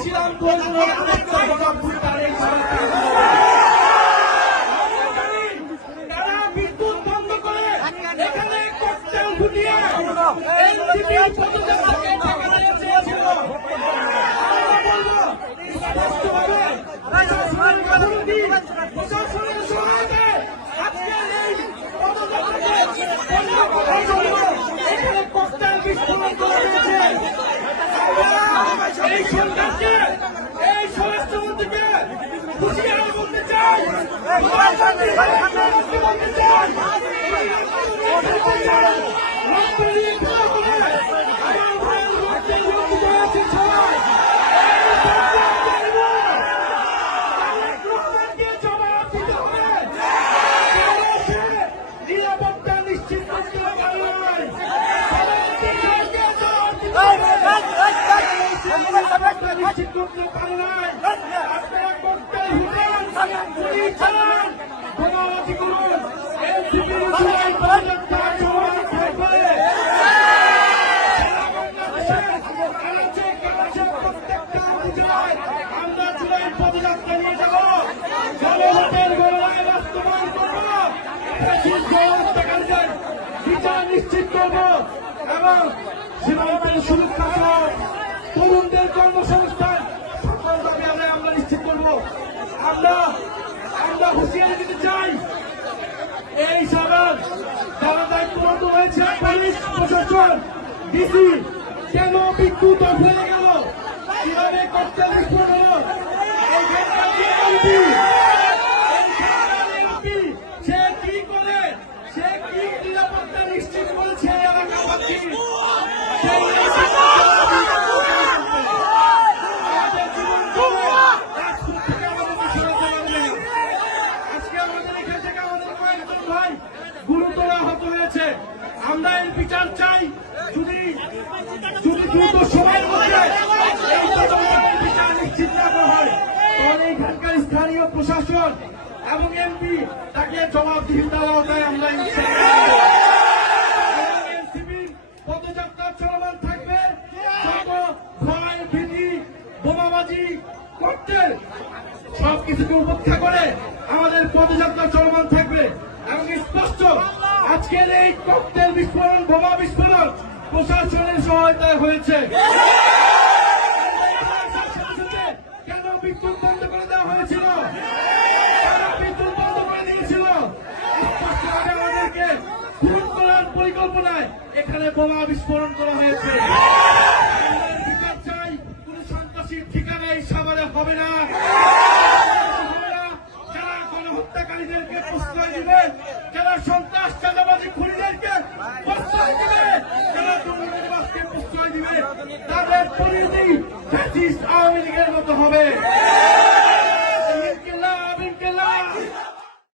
বলেছিলাম তারা বিদ্যুৎ বন্ধ করে এখানে ককটেল ফুটিয়ে এনসিপির পদযাত্রাকে ঠেকাতে চেয়েছিল। প্রশাসনের সহায়তায় আজকের এই পদযাত্রাকে বন্ধ করার জন্য এখানে ককটেল বিস্ফোরণ করা হয়েছে। এই সরকারকে, এই স্বরাষ্ট্রমন্ত্রীকে হুঁশিয়ারি করতে চাই, নিরাপত্তা নিশ্চিত করতে নিশ্চিত করতে পারে নাই। আপনারা ককটেল ছুটান, বোমাবাজি করুন, এনসিপির প্রত্যেকটা উপজেলায় আমরা জুলাই পদযাত্রা নিয়ে যাব, জনভোটের গণনায় বাস্তবায়ন করব, গণহত্যাকারীদের বিচার নিশ্চিত করব এবং সীমান্তের সুরক্ষা সহ তরুণদের কর্মসংস্থান সকল দাবি আমরা নিশ্চিত করব। আমরা হুঁশিয়ারি দিতে চাই, এই সরকার যারা দায়িত্বরত হয়েছে, পুলিশ প্রশাসন, ডিসি, কেন বিদ্যুৎ অফ হয়ে গেল, কিভাবে ককটেল বিস্ফোরণ হলো, সে কি করে, সে কি নিরাপত্তা নিশ্চিত করেছে এলাকাবাসী, গুরুতর আহত হয়েছে। আমরা এর বিচার চাই। যদি দ্রুত সময়ের মধ্যে এই তদন্তের বিচার নিশ্চিত না করা হয়, তাহলে এখানকার স্থানীয় প্রশাসন এবং এমপি তাকে জবাবদিহিতার আওতায় আমরা এনসিপির পদযাত্রা চলমান থাকবে। যত ভয়, ভীতি, বোমাবাজি, ককটেল সবকিছুকে উপেক্ষা করে আমাদের পদযাত্রা চলমান থাকবে এবং স্পষ্ট আজকের এই ককটেল বিস্ফোরণ, বোমা বিস্ফোরণ প্রশাসনের সহায়তায় হয়েছে। কেন বিদ্যুৎ বন্ধ করে দেওয়া হয়েছিল, বিদ্যুৎ বন্ধ করে দিয়েছিল, স্পষ্টভাবে আমাদেরকে খুন করার পরিকল্পনায় এখানে বোমা বিস্ফোরণ করা হয়েছে। বিচার চাই, কোন সন্ত্রাসীর ঠিকানা এই সাভারে হবে না। যারা গণহত্যাকারীদেরকে প্রশ্রয় দিবে, যারা সন্ত্রাস চাঁদাবাজি খুনিদেরকে প্রশ্রয় দিবে, যারা দুর্নীতিবাজকে প্রশ্রয় দিবে, তাদের পরিণতি ফ্যাসিস্ট আওয়ামী লীগের মতো হবে।